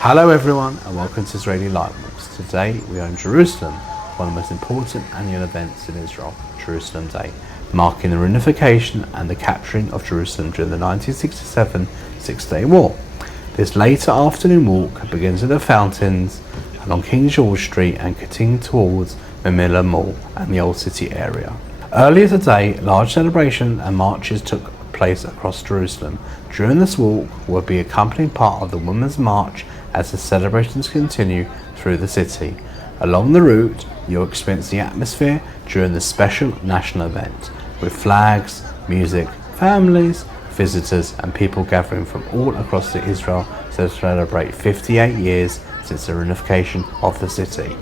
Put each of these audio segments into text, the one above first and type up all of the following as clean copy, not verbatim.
Hello everyone and welcome to Israeli Light Moves. Today we are in Jerusalem, one of the most important annual events in Israel, Jerusalem Day, marking the reunification and the capturing of Jerusalem during the 1967 Six-Day War. This later afternoon walk begins at the fountains along King George Street and continues towards Mamilla Mall and the Old City area. Earlier today, large celebrations and marches took place across Jerusalem. During this walk will be accompanying part of the Women's March as the celebrations continue through the city. Along the route, you'll experience the atmosphere during the special national event, with flags, music, families, visitors and people gathering from all across Israel to celebrate 58 years since the reunification of the city.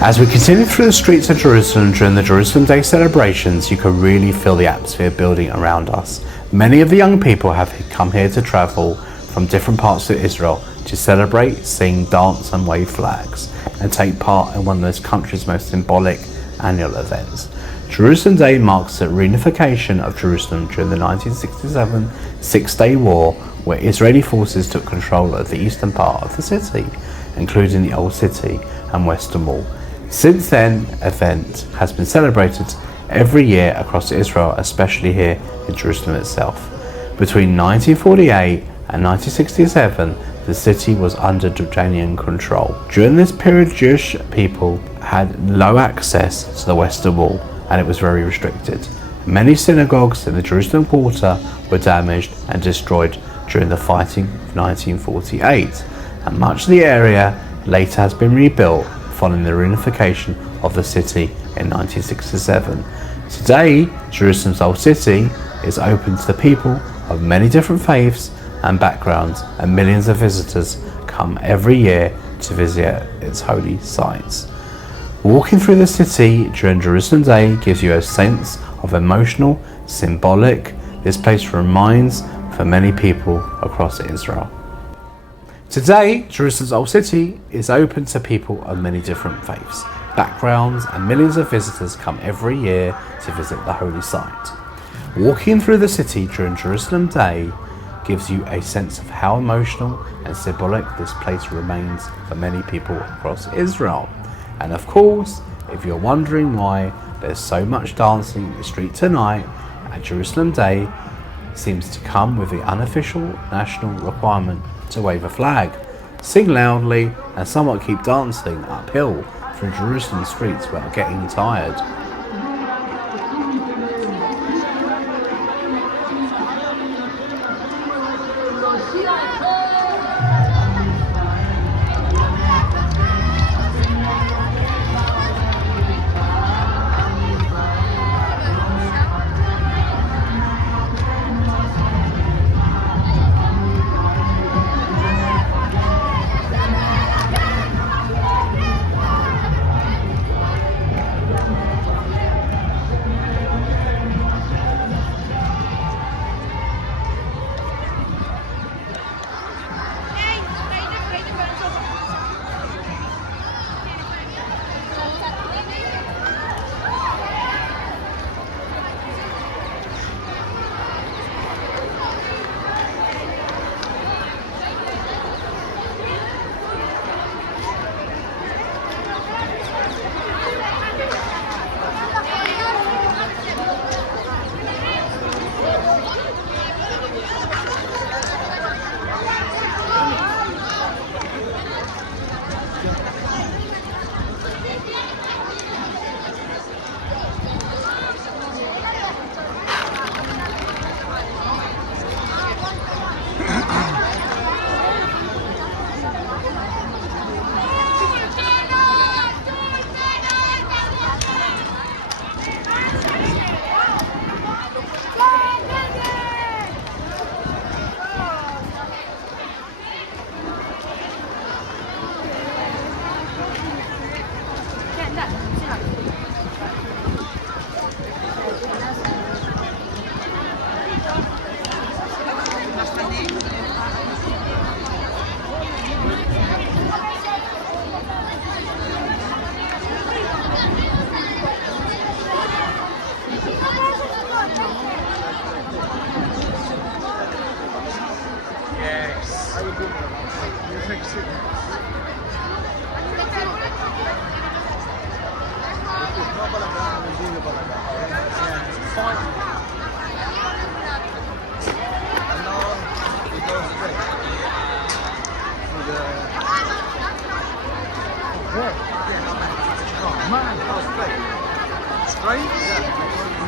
As we continue through the streets of Jerusalem during the Jerusalem Day celebrations, you can really feel the atmosphere building around us. Many of the young people have come here to travel from different parts of Israel to celebrate, sing, dance and wave flags and take part in one of this country's most symbolic annual events. Jerusalem Day marks the reunification of Jerusalem during the 1967 Six-Day War, where Israeli forces took control of the eastern part of the city, including the Old City and Western Wall. Since then, the event has been celebrated every year across Israel, especially here in Jerusalem itself. Between 1948 and 1967, the city was under Jordanian control. During this period, Jewish people had low access to the Western Wall, and it was very restricted. Many synagogues in the Jerusalem quarter were damaged and destroyed during the fighting of 1948, and much of the area later has been rebuilt following the reunification of the city in 1967. Today, Jerusalem's Old City is open to the people of many different faiths and backgrounds, and millions of visitors come every year to visit its holy sites. Walking through the city during Jerusalem Day gives you a sense of emotional, symbolic. This place reminds for many people across Israel. Today, Jerusalem's Old City is open to people of many different faiths, backgrounds, and millions of visitors come every year to visit the holy site. Walking through the city during Jerusalem Day gives you a sense of how emotional and symbolic this place remains for many people across Israel. And of course, if you're wondering why there's so much dancing in the street tonight at Jerusalem Day, seems to come with the unofficial national requirement to wave a flag, sing loudly, and somewhat keep dancing uphill through Jerusalem streets without getting tired.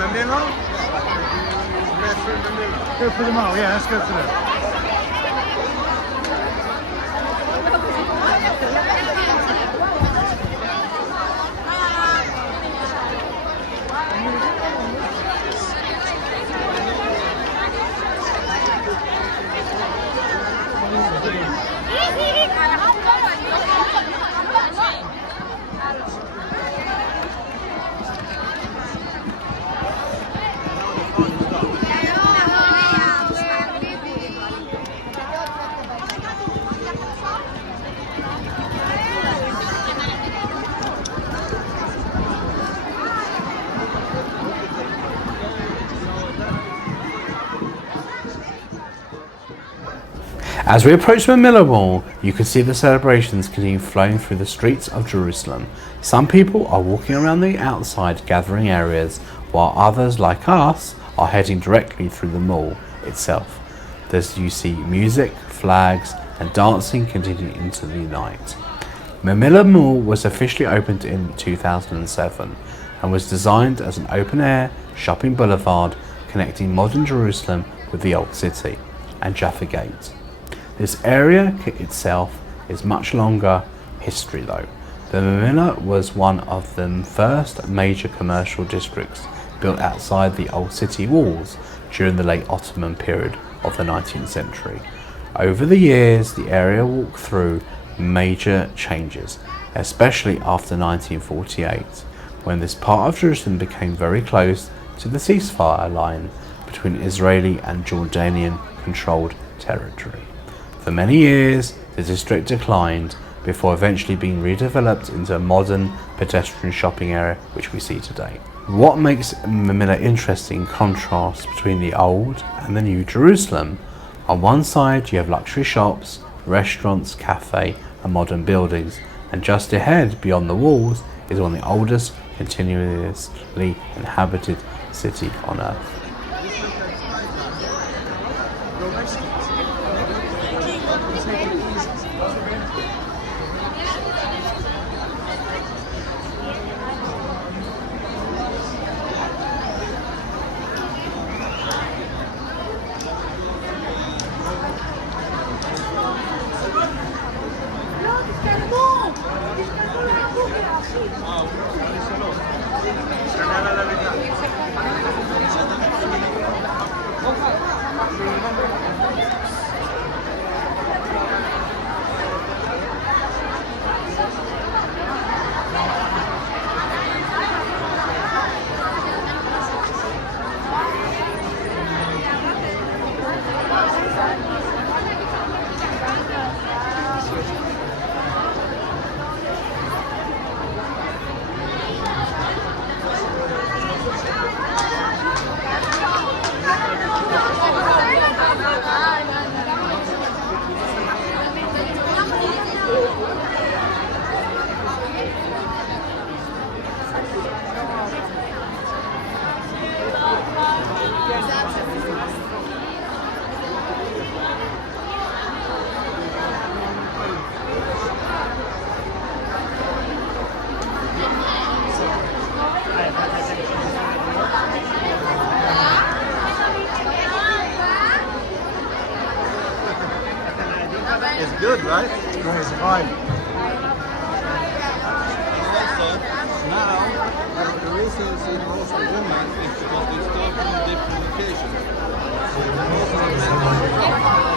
Mamilla? Go for the mall, yeah, let's go for them. As we approach Mamilla Mall, you can see the celebrations continue flowing through the streets of Jerusalem. Some people are walking around the outside gathering areas, while others, like us, are heading directly through the mall itself. As you see music, flags, and dancing continue into the night. Mamilla Mall was officially opened in 2007 and was designed as an open-air shopping boulevard connecting modern Jerusalem with the Old City and Jaffa Gate. This area itself is much longer history though. The Mamilla was one of the first major commercial districts built outside the Old City walls during the late Ottoman period of the 19th century. Over the years, the area walked through major changes, especially after 1948, when this part of Jerusalem became very close to the ceasefire line between Israeli and Jordanian controlled territory. For many years, the district declined before eventually being redeveloped into a modern pedestrian shopping area which we see today. What makes Mamilla interesting contrasts between the old and the new Jerusalem. On one side you have luxury shops, restaurants, cafe and modern buildings, and just ahead beyond the walls is one of the oldest continuously inhabited city on earth. It's good, right? Yeah, it's fine. Now, the reason you see most of women is because they start from different locations. So most of the men are from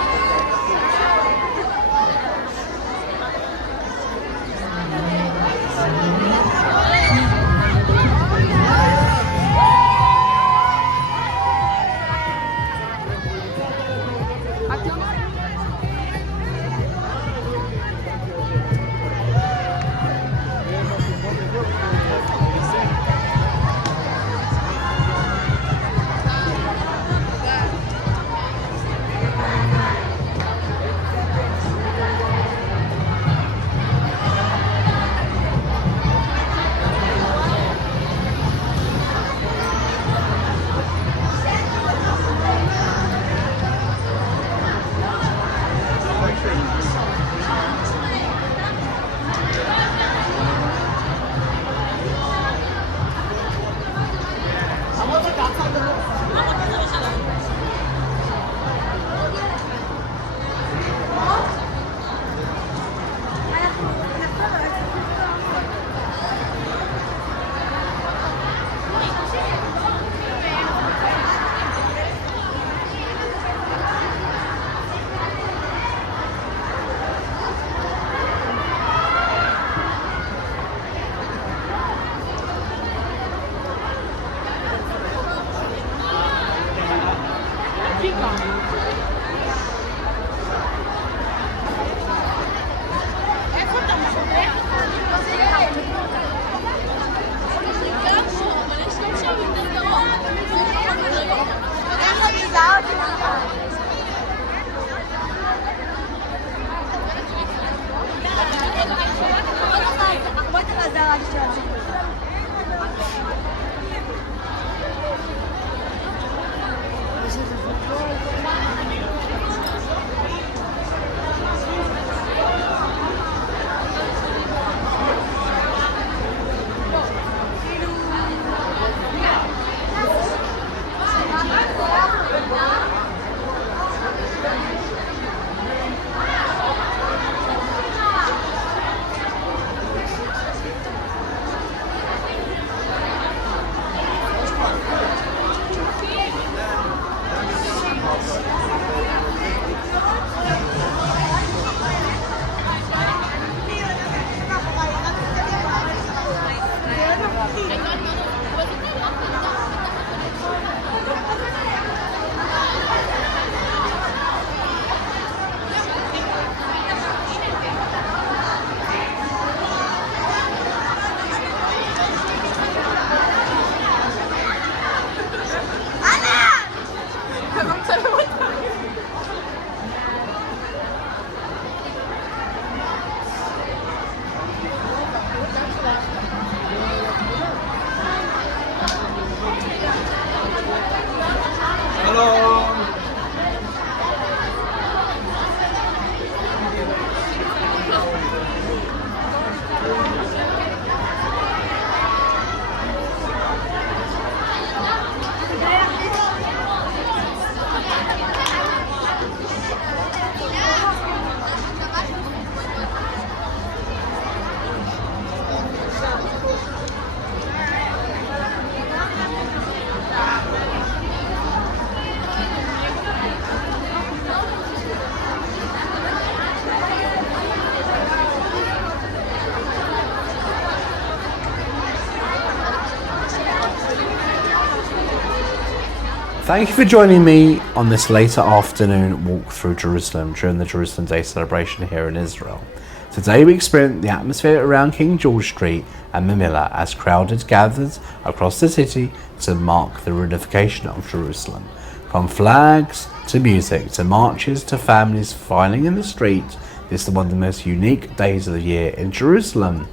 Thank you for joining me on this later afternoon walk through Jerusalem during the Jerusalem Day celebration here in Israel. Today we experienced the atmosphere around King George Street and Mamilla as crowds gathered across the city to mark the reunification of Jerusalem. From flags to music to marches to families filing in the street, this is one of the most unique days of the year in Jerusalem.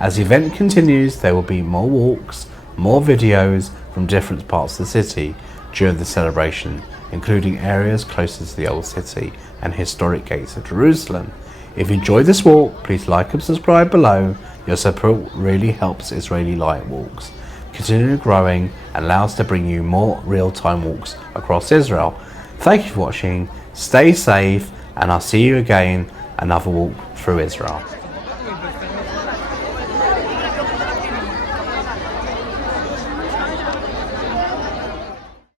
As the event continues, there will be more walks, more videos from different parts of the city during the celebration, including areas closer to the Old City and historic gates of Jerusalem. If you enjoyed this walk, please like and subscribe below. Your support really helps Israeli Light Walks continue growing and allow us to bring you more real-time walks across Israel. Thank you for watching, stay safe, and I'll see you again another walk through Israel.